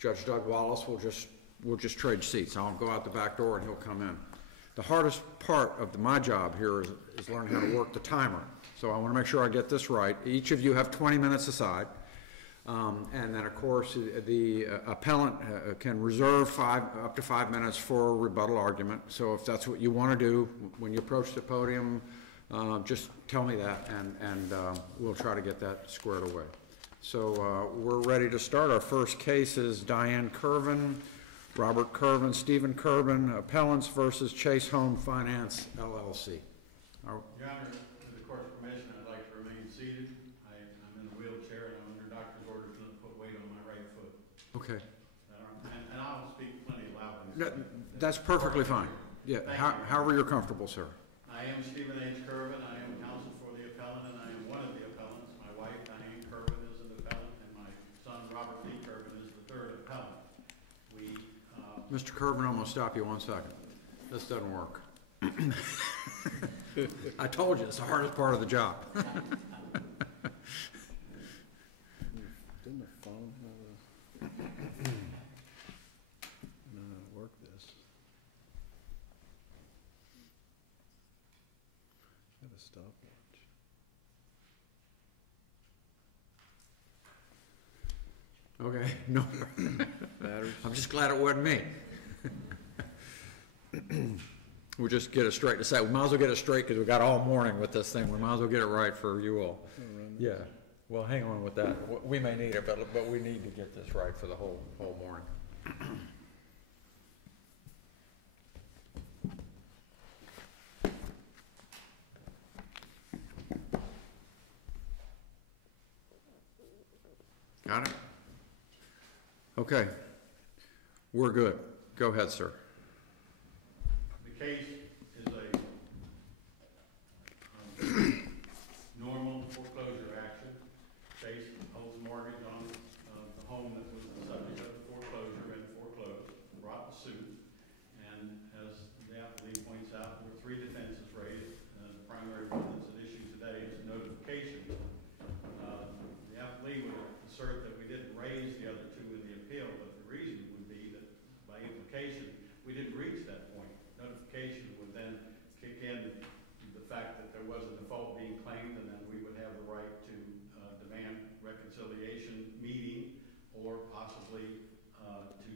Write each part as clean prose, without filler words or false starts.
Judge Doug Wallace will just trade seats. I'll go out the back door and he'll come in. The hardest part of my job here is learning how to work the timer. So I want to make sure I get this right. Each of you have 20 minutes aside. And then, of course, the appellant can reserve up to 5 minutes for a rebuttal argument. So if that's what you want to do, when you approach the podium, just tell me that, and we'll try to get that squared away. So we're ready to start. Our first case is Diane Curvin, Robert Curvin, Stephen Curvin, appellants versus Chase Home Finance, LLC. Your Honor, with the court's permission, I'd like to remain seated. I'm in a wheelchair and I'm under doctor's orders to put weight on my right foot. Okay. And I'll speak plenty loudly. That's perfectly fine. Yeah. However you're comfortable, sir. I am Stephen H. Curvin. I am counsel for the appellant, and I am one of the appellants. My wife, Diane Curvin, is an appellant, and my son, Robert Lee Curvin, is the third appellant. Mr. Curvin, I'm going to stop you 1 second. This doesn't work. I told you, it's the hardest part of the job. Didn't the phone have work this? Have a stopwatch. Okay, no. I'm just glad it wasn't me. We'll just get it straight to say. We might as well get it straight because we got all morning with this thing. We might as well get it right for you all. Yeah. Well, hang on with that. We may need it, but we need to get this right for the whole morning. Got it? Okay. We're good. Go ahead, sir. The case is a normal foreclosure action. Chase holds mortgage on the home that was the subject of the foreclosure and foreclosed, brought the suit. And as the appellee points out, there were 3 defenses raised. The primary one that's at issue today is notification. The appellee would assert that we didn't raise the other 2 in the appeal, but the reason would be that by implication, we didn't reach that point. Notification would then kick in the fact that there was a default being claimed, and then we would have the right to demand reconciliation meeting or possibly to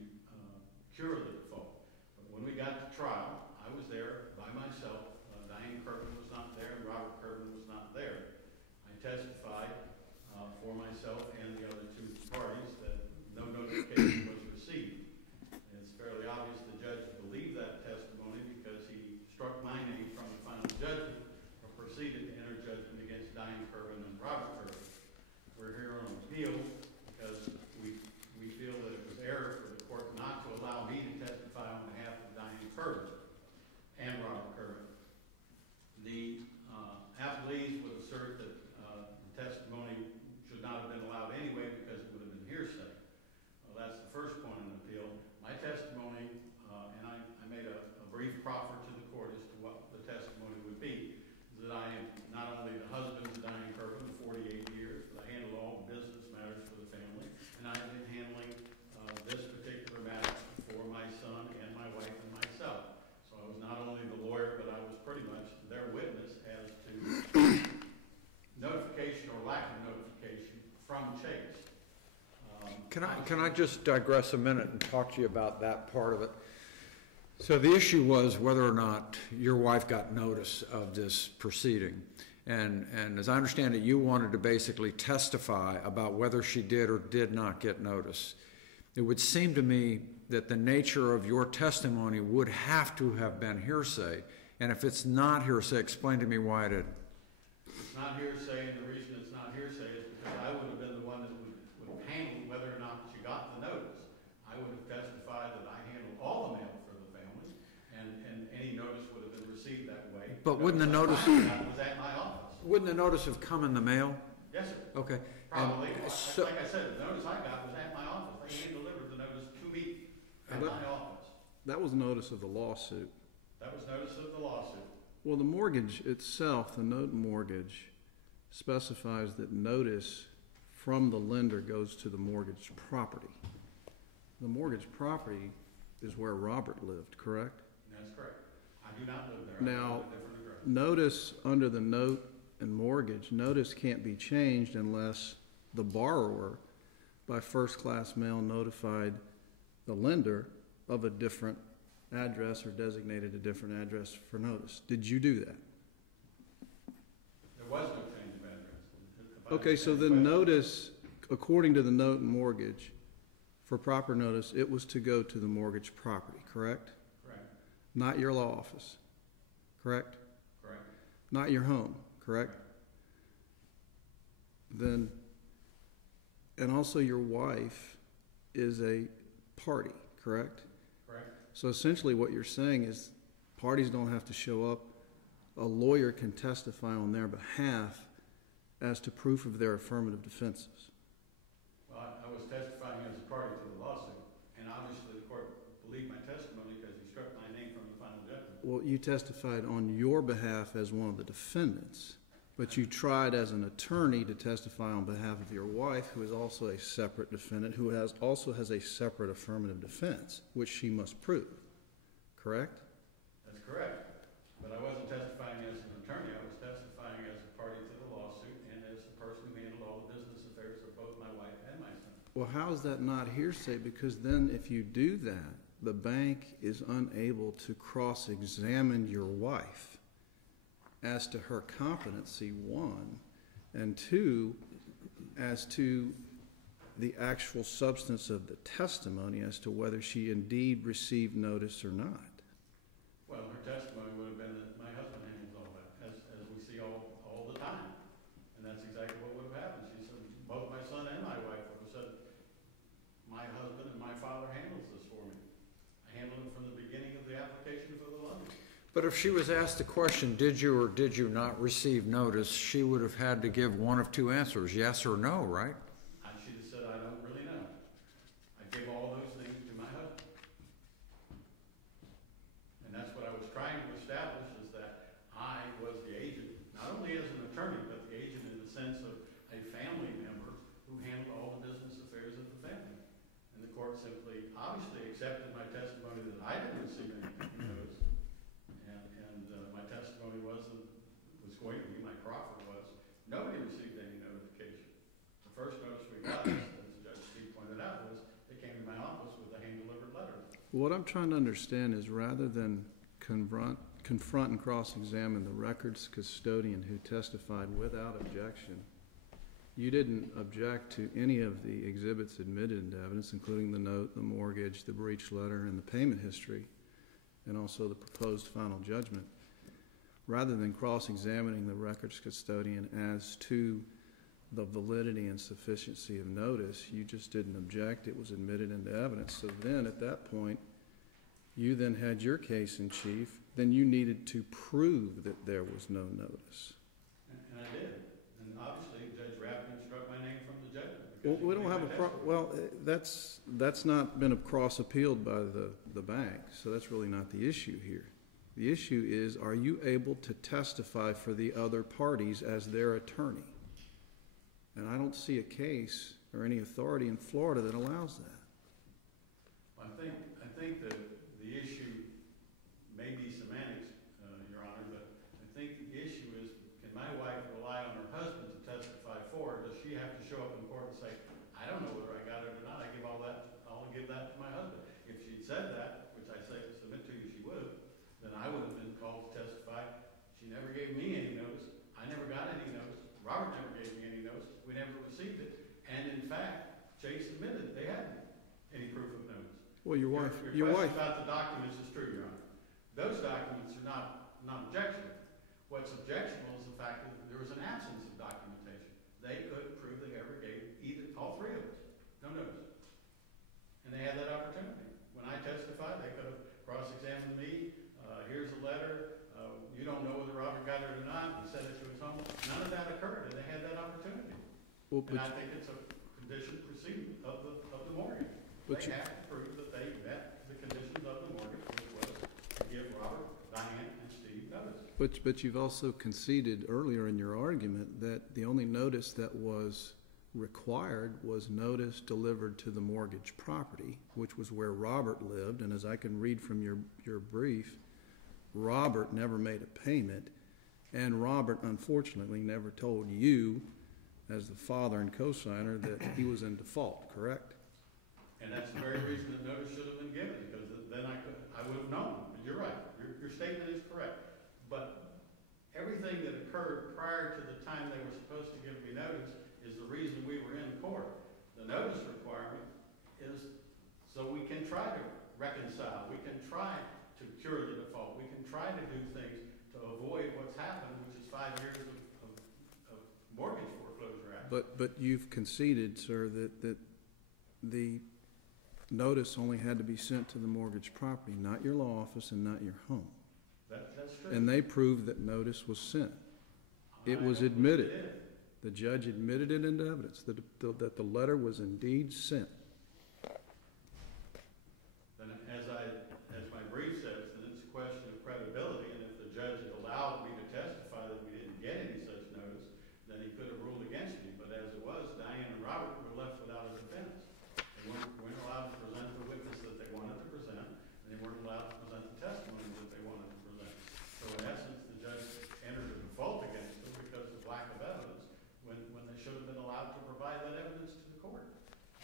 cure the default. But when we got to trial, I was there by myself. Diane Curvin was not there, and Robert Curvin was not there. I testified for myself and the other 2 parties that no notification was received. And it's fairly obvious the judge believed that testimony because he struck my name from the final judgment or proceeded to enter judgment against Diane Curvin and Robert Curvin. We're here on appeal because we feel that it was error for the court not to allow me to testify on behalf of Diane Curvin and Robert Curvin. The appellees would assert that the testimony should not have been allowed anyway because it would have been hearsay. Well, that's the first point in the appeal. My testimony, and I made a brief proffer to the court as to what the testimony would be, is that I am not only the husband of Diane Curvin for 48 years, but I handle all the business matters for the family, and I have been handling this particular matter for my son and my wife and myself. So I was not only the lawyer, but I was pretty much their witness as to notification or lack of notification from Chase. Can I just digress a minute and talk to you about that part of it? So the issue was whether or not your wife got notice of this proceeding. And as I understand it, you wanted to basically testify about whether she did or did not get notice. It would seem to me that the nature of your testimony would have to have been hearsay. And if it's not hearsay, explain to me why it isn't. It's not hearsay, and the reason it's not hearsay is because I would have been the one that would handle whether or not she got the notice. I would have testified that I handled all the mail for the family, and any notice would have been received that way. But wouldn't the notice was at my office? Wouldn't the notice have come in the mail? Yes, sir. Okay. Probably. Like I said, the notice I got was at my office. They hand-delivered the notice to me at my office. That was notice of the lawsuit. That was notice of the lawsuit. Well, the mortgage itself, the note mortgage, specifies that notice from the lender goes to the mortgaged property. the mortgage property is where Robert lived, correct? That's correct. I do not live there. I live Now, at a different address. notice under the note and mortgage, notice can't be changed unless the borrower by first-class mail notified the lender of a different address or designated a different address for notice. Did you do that? There was no change of address. If I Okay, so understand the the question- notice, according to the note and mortgage, for proper notice, it was to go to the mortgage property, correct? Correct, Not your law office, correct? correct. Not your home, correct? Then, and also your wife is a party, correct? Correct. So essentially what you're saying is parties don't have to show up. A lawyer can testify on their behalf as to proof of their affirmative defenses. Well, I was testifying as a party to the lawsuit, and obviously the court believed my testimony because he struck my name from the final judgment. Well, you testified on your behalf as one of the defendants, but you tried as an attorney to testify on behalf of your wife, who is also a separate defendant, who also has a separate affirmative defense, which she must prove, correct? That's correct. But I wasn't testifying as an attorney. I was testifying as a party to the lawsuit and as the person who handled all the business affairs of both my wife and my son. Well, how is that not hearsay? Because then if you do that, the bank is unable to cross-examine your wife as to her competency, one, and two, as to the actual substance of the testimony as to whether she indeed received notice or not. Well, her testimony would have been that my husband handles all that, as we see all the time. And that's exactly what would have happened. She said, both my son and my wife would have said, my husband and my father handles this for me. I handled it from the beginning of the application for the loan. But if she was asked the question, did you or did you not receive notice, she would have had to give one of two answers, yes or no, right? She just said, I don't really know. I gave all those things to my husband. And that's what I was trying to establish, is that I was the agent, not only as an attorney, but the agent in the sense of a family member who handled all the business affairs of the family. And the court simply, obviously accepted my testimony that I didn't receive any notice. And my testimony was going to be, my proffer was, nobody received any notification. The first notice we got, as Judge Steve pointed out, was they came to my office with a hand-delivered letter. What I'm trying to understand is rather than confront and cross-examine the records custodian who testified without objection, you didn't object to any of the exhibits admitted into evidence, including the note, the mortgage, the breach letter, and the payment history, and also the proposed final judgment. Rather than cross-examining the records custodian as to the validity and sufficiency of notice, you just didn't object. It was admitted into evidence. So then at that point, you then had your case in chief. Then you needed to prove that there was no notice. And I did. And obviously, Judge Rappin struck my name from the judgment. Well, we don't have that's not been cross-appealed by the bank, so that's really not the issue here. The issue is, are you able to testify for the other parties as their attorney? And I don't see a case or any authority in Florida that allows that. I think that the issue may be semantics, Your Honor, but I think the issue is, can my wife rely on her husband to testify for her? Does she have to show up in court and say, I don't know whether I got it or not, I'll give that to my husband? If she'd said that, which I submit to you she would have, then I would have been called to testify. She never gave me any notice. I never got any notice. Robert never gave me any notice. We never received it. And in fact, Chase admitted they hadn't any proof of notice. Well, your wife. Your question about the documents is true, Your Honor. Those documents are not objectionable. What's objectionable is the fact that there was an absence of documentation. They couldn't prove they ever gave all three of us no notice. And they had that opportunity. When I testified, they could have cross-examined me. Here's a letter. You don't know whether Robert got it or not. He said it to his home. None of that occurred, and they had that opportunity. Well, and I think it's a condition preceding of the mortgage. They have to prove that they met the conditions of the mortgage, which was to give Robert, Diane, and Steve notice. But you've also conceded earlier in your argument that the only notice that was required was notice delivered to the mortgage property, which was where Robert lived, and as I can read from your brief, Robert never made a payment, and Robert unfortunately never told you, as the father and co-signer, that he was in default, correct? And that's the very reason that notice should have been given, because then I would have known. You're right, your statement is correct. But everything that occurred prior to the time they were supposed to give me notice is the reason we were in court. The notice requirement is so we can try to reconcile, we can try to cure the default, we can try to do things to avoid what's happened, which is 5 years of mortgage foreclosure act. But you've conceded, sir, that the notice only had to be sent to the mortgage property, not your law office and not your home. That's true. And they proved that notice was sent. It was I admitted. did. The judge admitted it into evidence, that the letter was indeed sent. Then as my brief says, then it's a question of credibility, and if the judge had allowed me to testify that we didn't get any such notice, then he could have ruled against me. But as it was, Diane and Robert were left without a defense. They weren't allowed to present the witness that they wanted to present, and they weren't allowed to present the testimony that they wanted to present. So in essence, the judge entered a default against them because of lack of evidence, when they should have been allowed to provide that evidence to the court.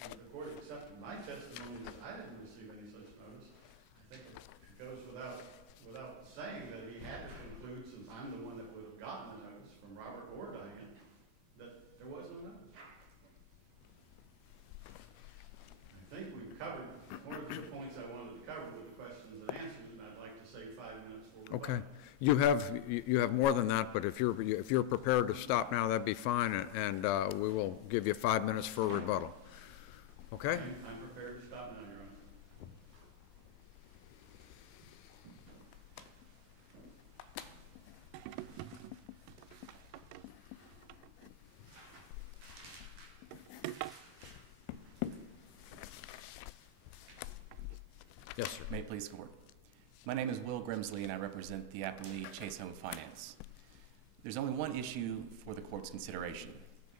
And the court accepted my testimony that I didn't receive any such notice. I think it goes without saying that he had to conclude, since I'm the one that would have gotten the notice from Robert or Diane, that there was no notice. I think we've covered more of the points I wanted to cover with the questions and answers, and I'd like to save 5 minutes for rebuttal. Okay. You have more than that, but if you're prepared to stop now, that'd be fine, and we will give you 5 minutes for a rebuttal. Okay? I'm prepared to stop now, Your Honor. Yes, sir. May it please the court. My name is Will Grimsley, and I represent the appellee Chase Home Finance. There's only one issue for the court's consideration.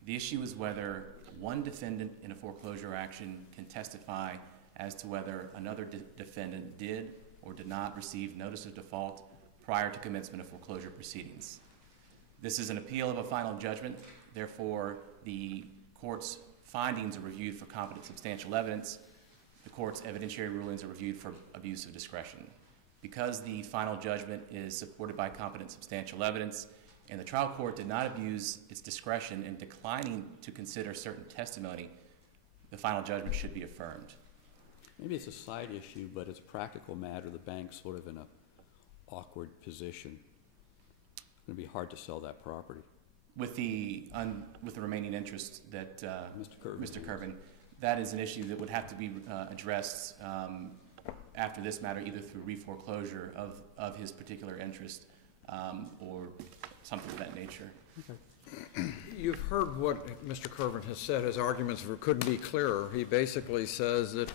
The issue is whether one defendant in a foreclosure action can testify as to whether another defendant did or did not receive notice of default prior to commencement of foreclosure proceedings. This is an appeal of a final judgment. Therefore, the court's findings are reviewed for competent substantial evidence. The court's evidentiary rulings are reviewed for abuse of discretion. Because the final judgment is supported by competent substantial evidence, and the trial court did not abuse its discretion in declining to consider certain testimony, the final judgment should be affirmed. Maybe it's a side issue, but as a practical matter, the bank's sort of in an awkward position. It's going to be hard to sell that property. With the remaining interest that Mr. Kervin, that is an issue that would have to be addressed after this matter, either through reforeclosure of his particular interest or something of that nature. Okay. You've heard what Mr. Kervin has said. His arguments couldn't be clearer. He basically says that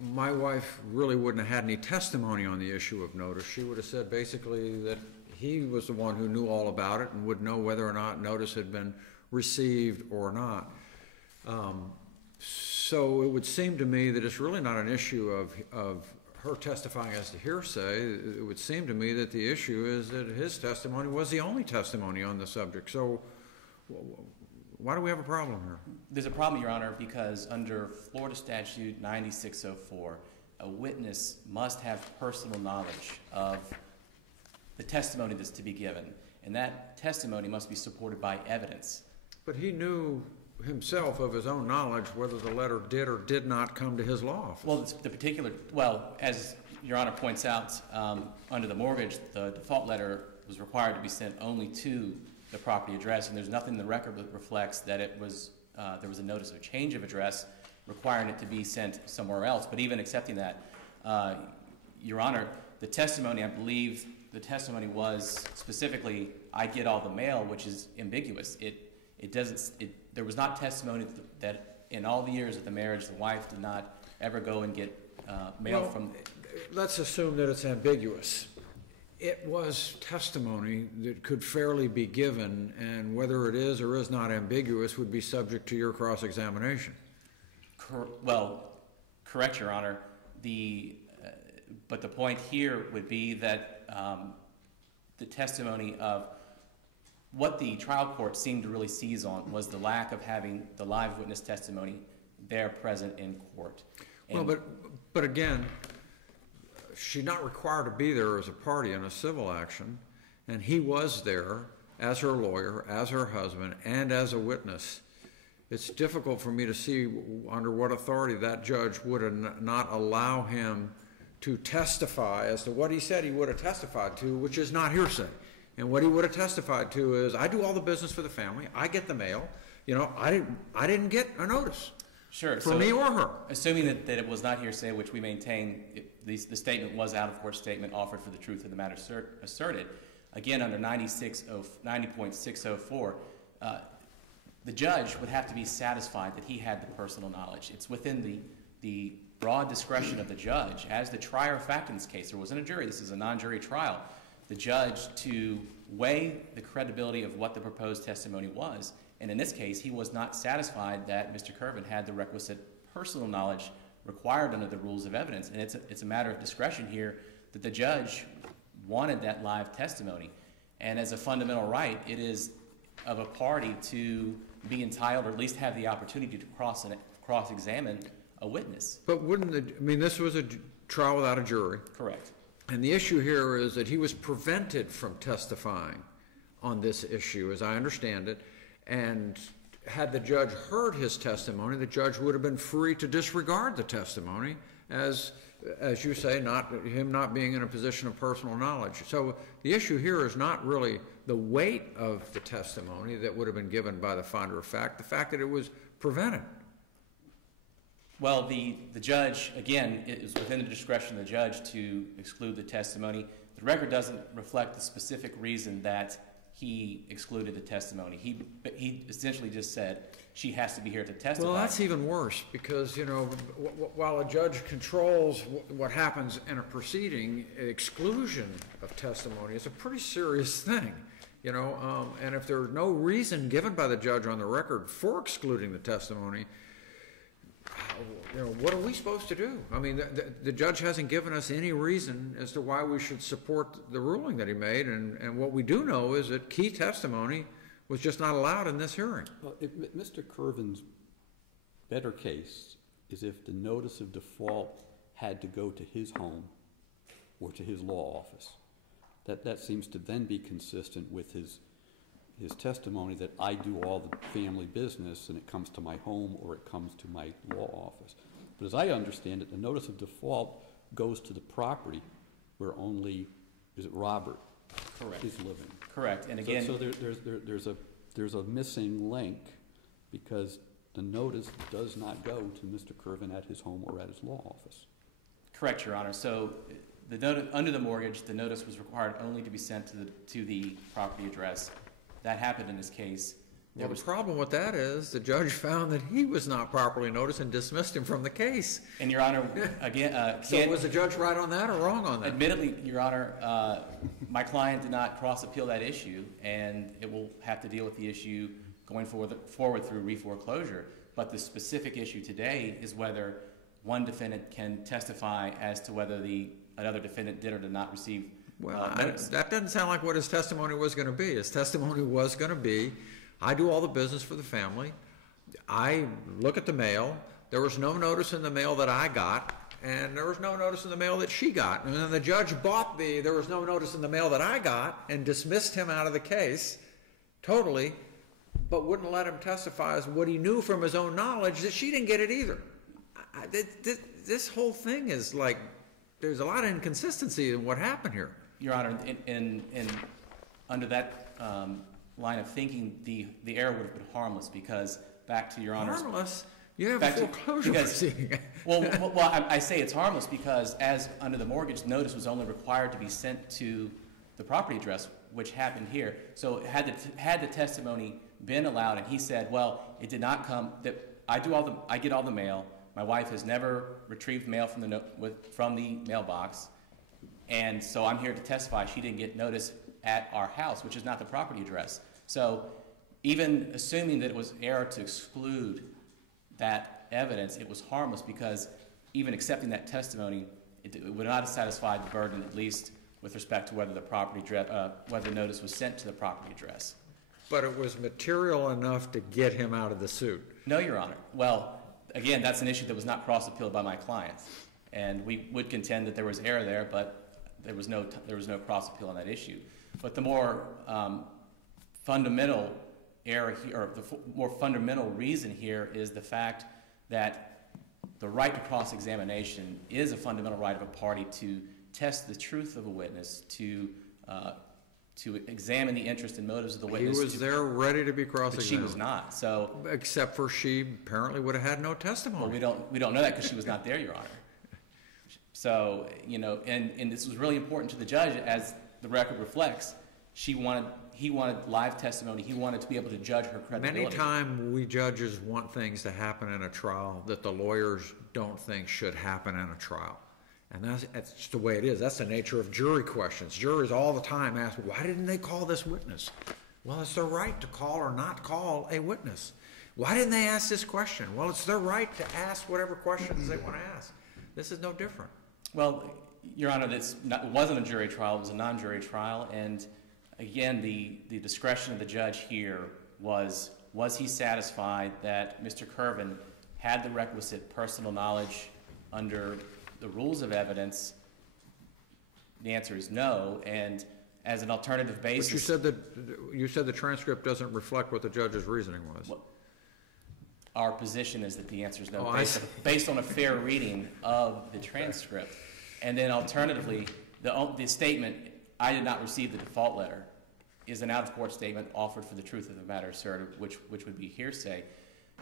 my wife really wouldn't have had any testimony on the issue of notice. She would have said basically that he was the one who knew all about it and would know whether or not notice had been received or not. So it would seem to me that it's really not an issue of her testifying as to hearsay. It would seem to me that the issue is that his testimony was the only testimony on the subject. So why do we have a problem here? There's a problem, Your Honor, because under Florida Statute 9604, a witness must have personal knowledge of the testimony that's to be given, and that testimony must be supported by evidence. But he knew himself of his own knowledge whether the letter did or did not come to his law office. Well, as Your Honor points out, under the mortgage, the default letter was required to be sent only to the property address, and there's nothing in the record that reflects that it was there was a notice of change of address requiring it to be sent somewhere else. But even accepting that, Your Honor, the testimony, I believe the testimony was specifically, I get all the mail, which is ambiguous. There was not testimony that in all the years of the marriage, the wife did not ever go and get mail from. Let's assume that it's ambiguous. it was testimony that could fairly be given, and whether it is or is not ambiguous would be subject to your cross-examination. Well, correct, Your Honor. But the point here would be that the testimony of what the trial court seemed to really seize on was the lack of having the live witness testimony there present in court. Well, but again, she's not required to be there as a party in a civil action, and he was there as her lawyer, as her husband, and as a witness. It's difficult for me to see under what authority that judge would not allow him to testify as to what he said he would have testified to, which is not hearsay. And what he would have testified to is, I do all the business for the family, I get the mail, you know, I didn't get a notice. Sure. For me or her. Assuming that it was not hearsay, which we maintain, the statement was out-of-court statement offered for the truth of the matter asserted. Again, under 90.604, the judge would have to be satisfied that he had the personal knowledge. It's within the broad discretion of the judge. As the trier of fact in this case, there wasn't a jury, this is a non-jury trial, the judge to weigh the credibility of what the proposed testimony was. And in this case, he was not satisfied that Mr. Curvin had the requisite personal knowledge required under the rules of evidence. And it's a matter of discretion here that the judge wanted that live testimony. And as a fundamental right, it is of a party to be entitled, or at least have the opportunity to cross-examine a witness. But this was a trial without a jury. Correct. And the issue here is that he was prevented from testifying on this issue, as I understand it. And had the judge heard his testimony, the judge would have been free to disregard the testimony, as you say, him not being in a position of personal knowledge. So the issue here is not really the weight of the testimony that would have been given by the finder of fact, the fact that it was prevented. Well, the judge, again, it is within the discretion of the judge to exclude the testimony. The record doesn't reflect the specific reason that he excluded the testimony. He essentially just said, she has to be here to testify. Well, that's even worse, because, you know, while a judge controls what happens in a proceeding, exclusion of testimony is a pretty serious thing, you know, and if there's no reason given by the judge on the record for excluding the testimony, you know, what are we supposed to do? I mean, the judge hasn't given us any reason as to why we should support the ruling that he made, and what we do know is that key testimony was just not allowed in this hearing. Well, Mr. Curvin's better case is if the notice of default had to go to his home or to his law office. That seems to then be consistent with his testimony that I do all the family business and it comes to my home or it comes to my law office. But as I understand it, the notice of default goes to the property where only, is it Robert? Correct. Is living. Correct. And again, so there's a missing link, because the notice does not go to Mr. Curvin at his home or at his law office. correct, Your Honor. So the notice, under the mortgage, the notice was required only to be sent to the property address. That happened in this case. Well, the problem with that is the judge found that he was not properly noticed and dismissed him from the case. And, Your Honor, again, So was the judge right on that or wrong on that? admittedly, Your Honor, my client did not cross-appeal that issue, and it will have to deal with the issue going forward through reforeclosure. But the specific issue today is whether one defendant can testify as to whether another defendant did or did not receive notice. That doesn't sound like what his testimony was going to be. His testimony was going to be, I do all the business for the family. I look at the mail. There was no notice in the mail that I got, and there was no notice in the mail that she got. And then the judge there was no notice in the mail that I got, and dismissed him out of the case totally, but wouldn't let him testify as what he knew from his own knowledge that she didn't get it either. This whole thing is like, there's a lot of inconsistency in what happened here. Your Honor, under that line of thinking, the error would have been harmless, because back to Your Honor's... Harmless? You have a foreclosure proceeding. well, I say it's harmless because, as under the mortgage, notice was only required to be sent to the property address, which happened here. So had the testimony been allowed, and he said, well, it did not come, that I get all the mail. My wife has never retrieved mail from the mailbox. And so I'm here to testify she didn't get notice at our house, which is not the property address. So even assuming that it was error to exclude that evidence, it was harmless because even accepting that testimony, it would not have satisfied the burden, at least with respect to whether the property whether the notice was sent to the property address. But it was material enough to get him out of the suit. No, Your Honor. Well, again, that's an issue that was not cross-appealed by my clients, and we would contend that there was error there, but there was no cross-appeal on that issue. But the more fundamental error here, or the more fundamental reason here, is the fact that the right to cross-examination is a fundamental right of a party to test the truth of a witness, to examine the interest and motives of the witness. He was there ready to be But cross-examined. she was not. So, Except for she apparently would have had no well, testimony. we don't know that because she was not there, Your Honor. So, you know, and this was really important to the judge, as the record reflects. He wanted live testimony. He wanted to be able to judge her credibility. Many times we judges want things to happen in a trial that the lawyers don't think should happen in a trial. And that's just the way it is. That's the nature of jury questions. Juries all the time ask, why didn't they call this witness? Well, it's their right to call or not call a witness. Why didn't they ask this question? Well, it's their right to ask whatever questions they want to ask. This is no different. Well, Your Honor, it wasn't a jury trial. It was a non-jury trial. And again, the discretion of the judge here was he satisfied that Mr. Curvin had the requisite personal knowledge under the rules of evidence? The answer is no. And as an alternative basis... But you said the transcript doesn't reflect what the judge's reasoning was. Well, our position is that the answer is no, Oh, based on a fair reading of the transcript. And then alternatively, the statement, I did not receive the default letter, is an out-of-court statement offered for the truth of the matter asserted, which would be hearsay.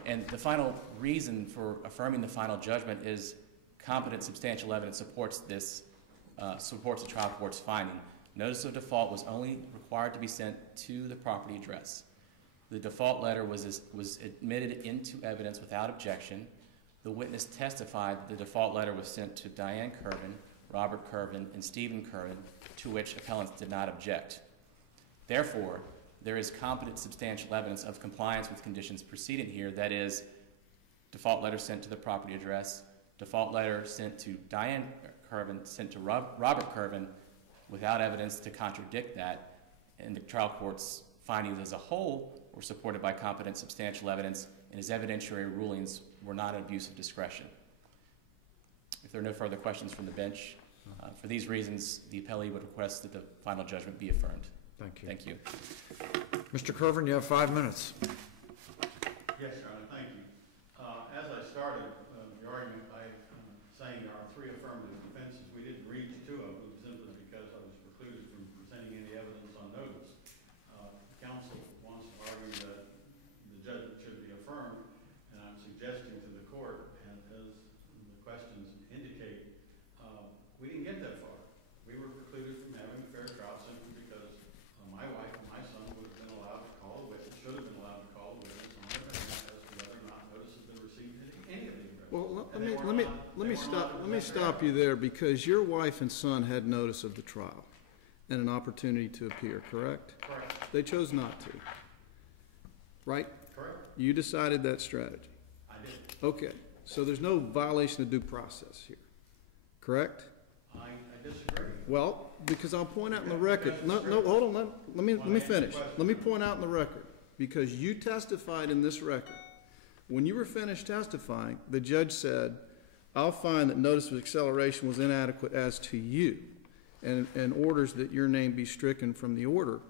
And the final reason for affirming the final judgment is competent substantial evidence supports the trial court's finding. Notice of default was only required to be sent to the property address. The default letter was admitted into evidence without objection. The witness testified that the default letter was sent to Diane Curvin, Robert Curvin, and Stephen Curvin, to which appellants did not object. Therefore, there is competent substantial evidence of compliance with conditions preceding here, that is, default letter sent to the property address, default letter sent to Diane Curvin, sent to Robert Curvin, without evidence to contradict that, and the trial court's findings as a whole were supported by competent substantial evidence, and his evidentiary rulings were not an abuse of discretion. If there are no further questions from the bench, for these reasons, the appellee would request that the final judgment be affirmed. Thank you. Thank you. Mr. Curvin, you have 5 minutes. Yes, Your Honor, thank you. As I started the argument by saying there are 3 affirmative defenses, we didn't reach 2 of them simply because I was precluded from presenting any evidence on notice. Counsel wants to argue that the judgment should be affirmed, and I'm suggesting to the court, and as the questions indicate, we didn't get that far. We were precluded from having a fair trial simply because my wife and my son would have been allowed to call a witness, should have been allowed to call a witness on their behalf as to whether or not notice had been received in any of the addresses. Well, let me stop you there, because your wife and son had notice of the trial and an opportunity to appear, correct? Correct. They chose not to, right? Correct. You decided that strategy. I did. Okay, so there's no violation of due process here, correct? I disagree. Well, because I'll point out in the record, no, hold on, let me finish. Let me point out in the record, because you testified in this record. When you were finished testifying, the judge said, I'll find that notice of acceleration was inadequate as to you, and orders that your name be stricken from the order.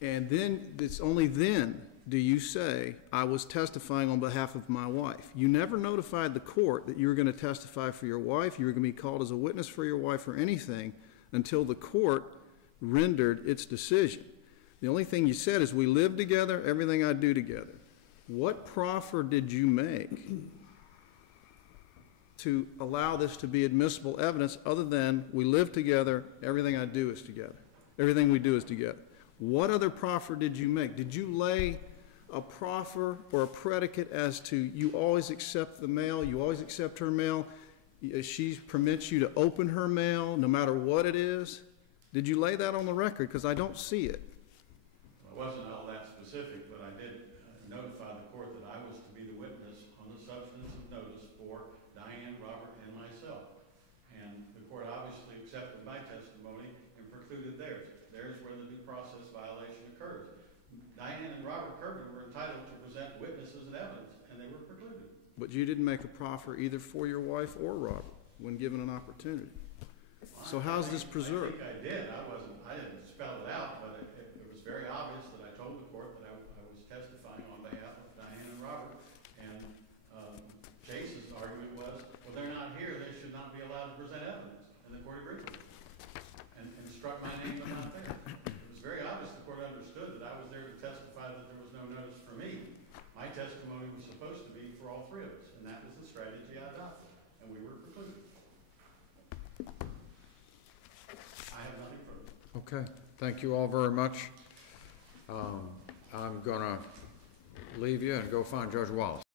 And then, it's only then do you say, I was testifying on behalf of my wife. You never notified the court that you were going to testify for your wife, you were going to be called as a witness for your wife or anything, until the court rendered its decision. The only thing you said is, we live together, everything I do together. What proffer did you make to allow this to be admissible evidence other than, we live together, everything I do is together, everything we do is together? What other proffer did you make? Did you lay a proffer or a predicate as to, you always accept the mail, you always accept her mail, She permits you to open her mail, no matter what it is. Did you lay that on the record? Because I don't see it. I wasn't all that specific, but I did notify the court that I was to be the witness on the substance of notice for Diane, Robert, and myself. And the court obviously accepted my testimony and precluded theirs. There's where the due process violation occurs. Diane and Robert Kirvin were entitled to present witnesses and evidence, and they were precluded. But you didn't make a proffer either for your wife or Robert when given an opportunity. So how's this preserved? I think I didn't spell it out, but it was very obvious that I told the court that I was testifying on behalf of Diane and Robert. And Chase's argument was, well, they're not here, they should not be allowed to present evidence. And the court agreed with it and struck my name but not theirs. It was very obvious the court understood that I was there to testify that there was no notice for me. My testimony was supposed to be for all three of us, and that was the strategy I adopted, and we were precluded. I have nothing further. Okay, thank you all very much. I'm gonna leave you and go find Judge Wallace.